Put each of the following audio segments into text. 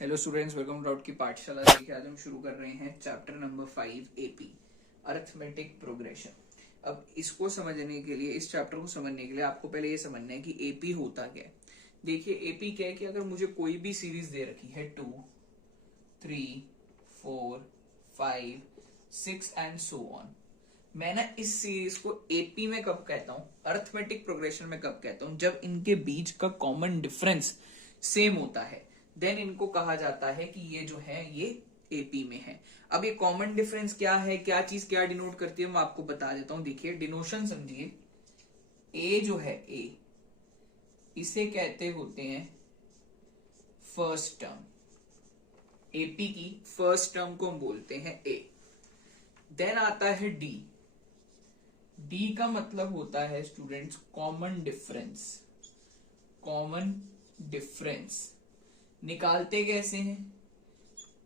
Hello students, welcome to out की पाठशाला। देखिए आज हम शुरू कर रहे हैं chapter number 5 AP arithmetic progression. अब इसको समझने के लिए, इस चैप्टर को समझने के लिए आपको पहले ये समझना है कि एपी होता क्या है। देखिए एपी क्या है कि अगर मुझे कोई भी सीरीज दे रखी है 2, 3, 4, 5, 6 एंड सो ऑन, मैं ना इस सीरीज को एपी में कब कहता हूं, अरिथमेटिक प्रोग्रेशन में कब कहता हूं, जब इनके बीच का कॉमन डिफरेंस सेम होता है, देन इनको कहा जाता है कि ये जो है ये एपी में है। अब ये कॉमन डिफरेंस क्या है, क्या चीज क्या डिनोट करती है, मैं आपको बता देता हूं। देखिए डिनोशन समझिए, ए जो है ए, इसे कहते होते हैं फर्स्ट टर्म। एपी की फर्स्ट टर्म को हम बोलते हैं ए। देन आता है डी। डी का मतलब होता है students common difference. Common difference निकालते कैसे हैं,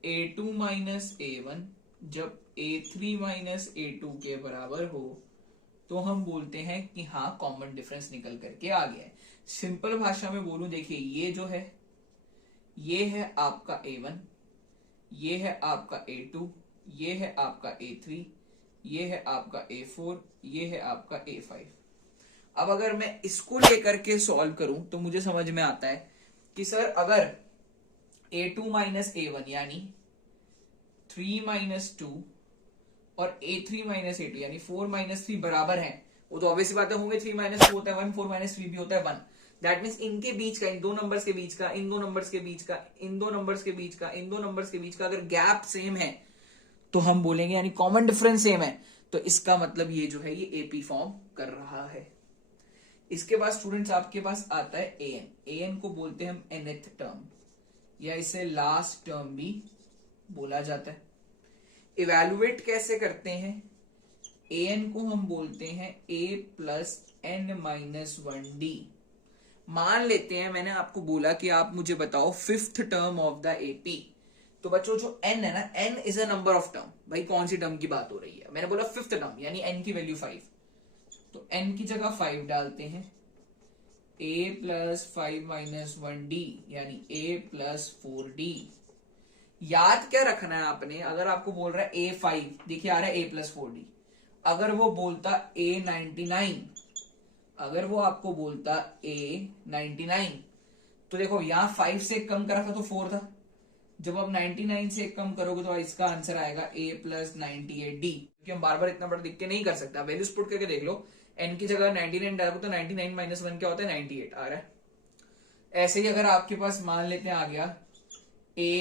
a2 माइनस a1 जब a3 माइनस a2 के बराबर हो तो हम बोलते हैं कि हाँ कॉमन डिफरेंस निकल करके आ गया है। सिंपल भाषा में बोलूं, देखिए ये जो है ये है आपका a1, ये है आपका a2, ये है आपका a3, ये है आपका a4, ये है आपका a5। अब अगर मैं इसको लेकर के सॉल्व करूं तो मुझे समझ में आता है कि सर अगर a2 माइनस a1 यानी 3 माइनस 2 और a3 माइनस a2 यानी 4 माइनस 3 बराबर है, वो तो ऑब्वियसली बात है होंगे। 3 माइनस 2 होता है 1, 4 माइनस 3 भी होता है 1। दैट मीन्स इनके बीच का, इन दो नंबर्स के बीच का, इन दो नंबर्स के बीच का, इन दो नंबर्स के बीच का, इन दो नंबर्स के बीच का अगर गैप सेम है तो हम बोलेंगे यानी कॉमन डिफरेंस सेम है, तो इसका मतलब ये जो है ये एपी फॉर्म कर रहा है। इसके बाद स्टूडेंट्स आपके पास आता है एन। एन को बोलते हैं हम nth टर्म, या इसे लास्ट टर्म भी बोला जाता है। इवेलुएट कैसे करते हैं, एन को हम बोलते हैं a plus N minus 1d। मान लेते हैं मैंने आपको बोला कि आप मुझे बताओ fifth term of the AP. तो बच्चों जो n है ना, n is a number of term. भाई कौन सी टर्म की बात हो रही है, मैंने बोला फिफ्थ टर्म यानी n की वैल्यू 5, तो n की जगह 5 डालते हैं। a प्लस 5 माइनस 1d यानी a प्लस 4d। याद क्या रखना है आपने, अगर आपको बोल रहा है a5, देखिए आ रहा है a प्लस 4d। अगर वो बोलता a99, अगर वो आपको बोलता a99, तो देखो यहां 5 से एक कम करा था तो 4 था। जब आप 99 से एक कम करोगे तो इसका आंसर आएगा a प्लस 98d। क्योंकि हम बार बार इतना बड़ा दिख के नहीं कर सकते, वैल्यूज पुट करके देख लो। n की जगह 99 डालोगे तो 99 माइनस 1 क्या होता है, 98 आ रहा है। ऐसे ही अगर आपके पास मान लेते हैं आ गया a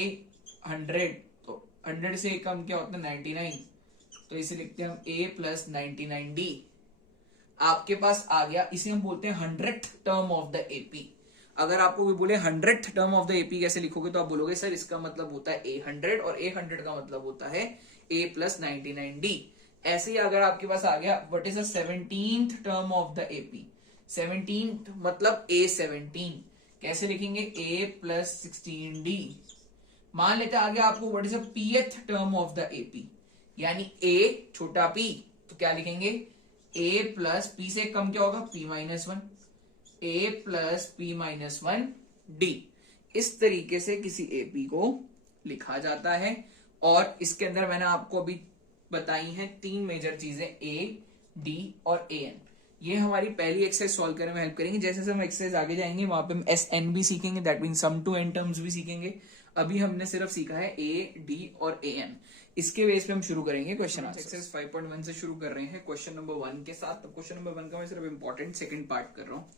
100, तो 100 से एक कम क्या होता है 99, तो इसे लिखते हैं हम a प्लस 99d। आपके पास आ गया, इसे हम बोलते हैं 100th term of the AP. अगर आपको भी बोले 100th term of the AP कैसे लिखोगे, तो आप बोलोगे सर इसका मतलब होता है a100 और a100 का मतलब होता है a प्लस 99d। ऐसे ही अगर आपके पास आ गया what is the 17th term of the AP, 17th मतलब a17, कैसे लिखेंगे a प्लस 16d। मान लेते आ गया आपको what is the pth term of the AP, यानी a छोटा p, तो क्या लिखेंगे a प्लस p से कम क्या होगा p minus 1, a plus p minus 1d। इस तरीके से किसी एपी को लिखा जाता है। और इसके अंदर मैंने आपको अभी बताई हैं 3 मेजर चीजें, a, d और an। ये हमारी पहली एक्सरसाइज सॉल्व करने में हेल्प करेंगे। जैसे जैसे हम एक्सरसाइज आगे जाएंगे वहां पे हम एस एन भी सीखेंगे, that mean sum to N terms भी सीखेंगे। अभी हमने सिर्फ सीखा है ए, डी और ए एन। इसके बेस पे हम शुरू करेंगे क्वेश्चन आंसर। एक्सरसाइज 5.1 से शुरू कर रहे हैं क्वेश्चन नंबर 1 के साथ। तो क्वेश्चन नंबर 1 का मैं सिर्फ इंपॉर्टेंट सेकंड पार्ट कर रहा हूँ।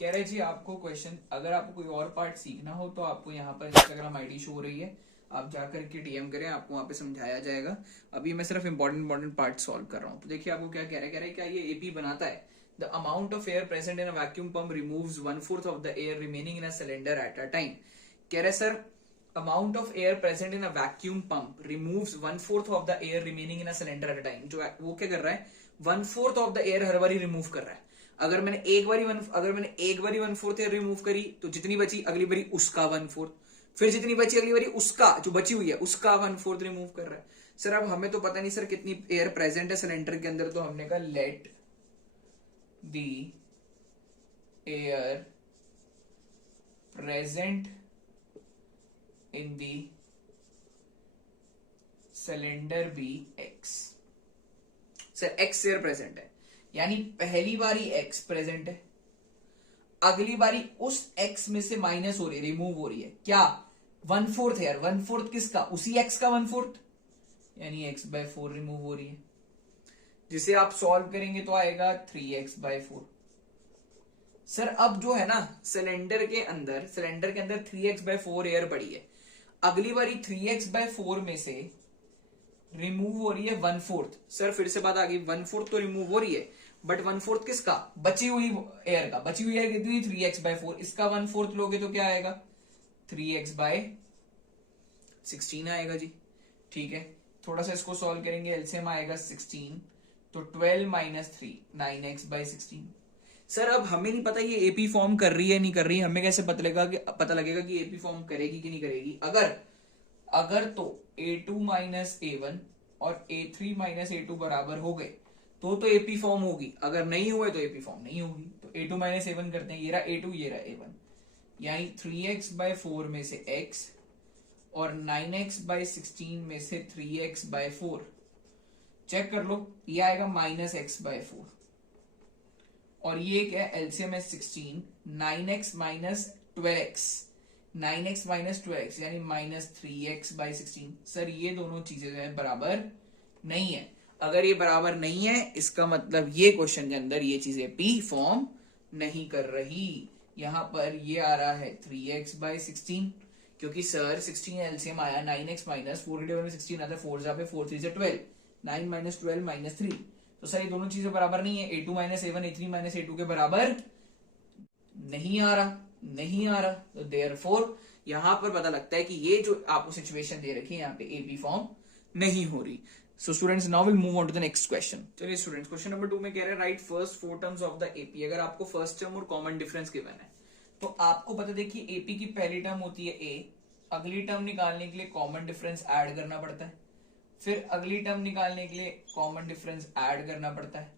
कह रहे जी आपको क्वेश्चन, अगर आपको कोई और पार्ट सीखना हो तो आपको यहाँ पर इंस्टाग्राम आईडी शो हो रही है, आप जाकर के डीएम करें, आपको वहां पे समझाया जाएगा। अभी मैं सिर्फ इंपॉर्टेंट पार्ट सॉल्व कर रहा हूँ। तो देखिए आपको क्या कह रहा है क्या ये एपी बनाता है। The amount of air present in a vacuum pump removes 1/4 of the air remaining in a cylinder at a time. कह रहे sir amount of air present in a vacuum pump removes 1/4 of the air remaining in a cylinder at a time. जो वो क्या कर रहा है, 1/4 of the air हर बारी remove कर रहा है। अगर मैंने एक बारी 1/4 एयर रिमूव करी तो जितनी बची अगली बारी उसका 1/4, फिर जितनी बची अगली बारी उसका, जो बची हुई है उसका 1/4 रिमूव कर रहा है। सर अब हमें तो पता नहीं सर कितनी एयर प्रेजेंट है सिलेंडर के अंदर, तो हमने कहा let the air present in the cylinder be x। Sir x here present है, यानी पहली बारी x प्रेजेंट है, अगली बारी उस x में से माइनस हो रही है, रिमूव हो रही है, क्या 1/4 है यार, 1/4 किसका, उसी x का 1/4, यानी x/4 रिमूव हो रही है, जिसे आप सॉल्व करेंगे तो आएगा 3x/4। सर अब जो है ना सिलेंडर के अंदर 3x/4 एयर पड़ी है, अगली बारी 3x/4 में से रिमूव हो रही है 1/4। सर फिर से बात आ गई, 1/4 तो रिमूव हो रही है, बट 1/4 किसका, बची हुई एयर का, बची हुई एयर कितनी 3x/4, इसका 1/4 लोगे तो क्या आएगा 3x/16 आएगा जी। ठीक है, थोड़ा सा इसको सॉल्व करेंगे, एलसीएम आएगा 16, तो 12 - 3 9x/16। सर अब हमें नहीं पता ये एपी फॉर्म कर रही है नहीं कर रही, हमें कैसे पता लगेगा कि एपी फॉर्म करेगी कि नहीं करेगी। अगर तो a2 - a1 और a3 - a2 बराबर हो गए तो एपी फॉर्म होगी, अगर नहीं हुए तो एपी फॉर्म नहीं होगी। तो a2 - a1 करते हैं, ये रहा a2 ये रहा a1, यानी 3x/4 में से x और 9x/16 में से 3x/4, चेक कर लो, ये आएगा -x/4, और ये क्या है, एलसीएम है 16, 9x - 12x, 9x - 12x यानी -3x/16। सर ये दोनों चीजें जो है बराबर नहीं है, अगर ये बराबर नहीं है इसका मतलब ये क्वेश्चन के अंदर ये चीजें पी फॉर्म नहीं कर रही। यहां पर ये आ रहा है 3x/16, क्योंकि सर 16 एलसीएम आया, 9x - 4 के टेबल में 16 आता है, 4 जा पे 4 3 से 12, 9 - 12 - 3, तो सर ये दोनों चीजें बराबर नहीं है, a2 - a1 a3 - a2 के बराबर नहीं आ रहा, तो देयरफॉर यहां पर पता लगता है कि ये जो आपको सिचुएशन दे रखी है यहाँ पे एपी फॉर्म नहीं हो रही। So students now will move on to the next question. चलिए स्टूडेंट्स, क्वेश्चन नंबर 2 में कह रहे हैं right first 4 terms of the AP. अगर आपको फर्स्ट टर्म और कॉमन डिफरेंस गिवन है तो आपको पता देखिए एपी की पहली टर्म होती है a, अगली टर्म निकालने के लिए कॉमन डिफरेंस ऐड करना पड़ता है, फिर अगली टर्म निकालने के लिए कॉमन डिफरेंस ऐड करना पड़ता है,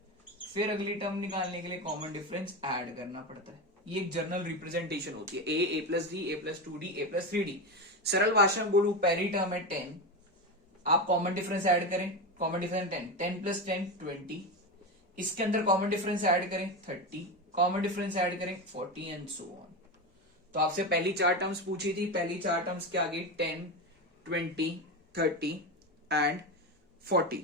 फिर अगली टर्म निकालने के लिए कॉमन डिफरेंस ऐड करना पड़ता है। ये एक जनरल रिप्रेजेंटेशन होती है, a + d a + 2d a + 3d। सरल भाषा में बोलूं, पहली टर्म है 10, आप कॉमन डिफरेंस ऐड करें, कॉमन डिफरेंस 10, 10 + 10 20, इसके अंदर कॉमन डिफरेंस ऐड करें 30, कॉमन डिफरेंस ऐड करें 40 एंड सो ऑन। तो आपसे पहली 4 टर्म्स पूछी थी, पहली 4 टर्म्स क्या आ गई 10 20 30 एंड 40।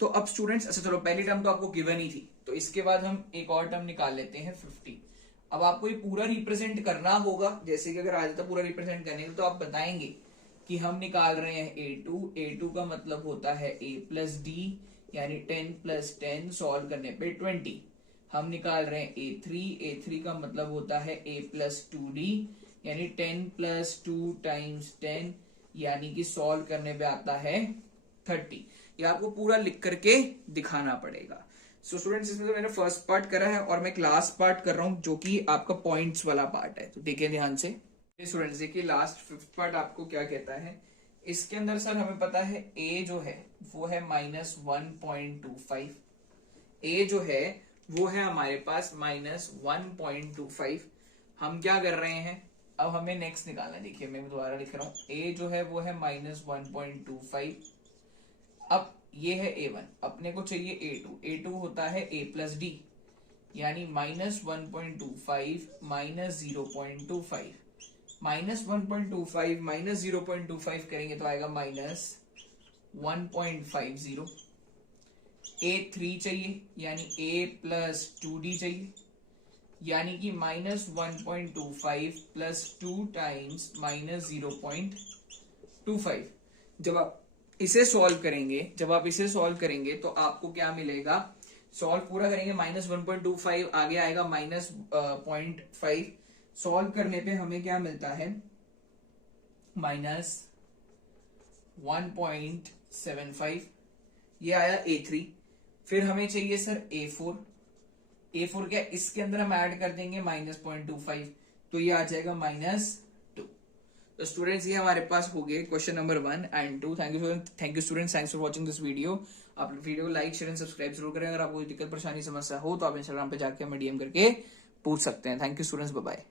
तो अब स्टूडेंट्स, अच्छा चलो पहली टर्म तो आपको गिवन ही थी, तो इसके बाद हम एक और टर्म निकाल लेते हैं 50। अब आपको ये पूरा रिप्रेजेंट करना होगा, जैसे कि अगर आ जाता पूरा रिप्रेजेंट करने तो आप बताएंगे कि हम निकाल रहे हैं a2 का मतलब होता है a + d, यानी 10 + 10 सॉल्व करने पे 20। हम निकाल रहे हैं a3 का मतलब होता है a + 2d, यानी 10 + 2 × 10, यानी कि सॉल्व करने पे आता है 30। ये आपको पूरा लिख करके दिखाना पड़ेगा। सो स्टूडेंट्स, इसमें तो मैंने फर्स्ट पार्ट करा है और मैं क्लास पार्ट कर रहा हूं, जो कि आपका पॉइंट्स वाला पार्ट है, तो देखिए ध्यान से। स्टूडेंट्स देखिए, लास्ट 5th पार्ट आपको क्या कहता है। इसके अंदर सर हमें पता है a जो है वो है -1.25, a जो है वो है हमारे पास -1.25। हम क्या कर रहे हैं, अब हमें नेक्स्ट निकालना है। देखिए मैं दोबारा लिख रहा हूं, a जो है वो है -1.25। अब ये है a1, अपने को चाहिए a2 होता है a + d, यानी -1.25 - 0.25, -1.25 - 0.25 करेंगे तो आएगा -1.50। a3 चाहिए, यानी a + 2d चाहिए, यानी कि -1.25 + 2 × -0.25। जब आप इसे सॉल्व करेंगे तो आपको क्या मिलेगा, सॉल्व पूरा करेंगे -1.25, आगे आएगा -0.5, सॉल्व करने पे हमें क्या मिलता है -1.75, ये आया a3। फिर हमें चाहिए सर a4 क्या, इसके अंदर हम ऐड कर देंगे -0.25, तो ये आ जाएगा -2। तो स्टूडेंट्स ये हमारे पास हो गए question number 1 and 2। Thank you students, thanks for watching this video. आप वीडियो को लाइक शेयर एंड सब्सक्राइब जरूर करें। अगर आपको कोई दिक्कत परेशानी समस्या हो तो आप इंस्टाग्राम पे जाके हमें डीएम करके पूछ सकते हैं। Thank you students, bye bye.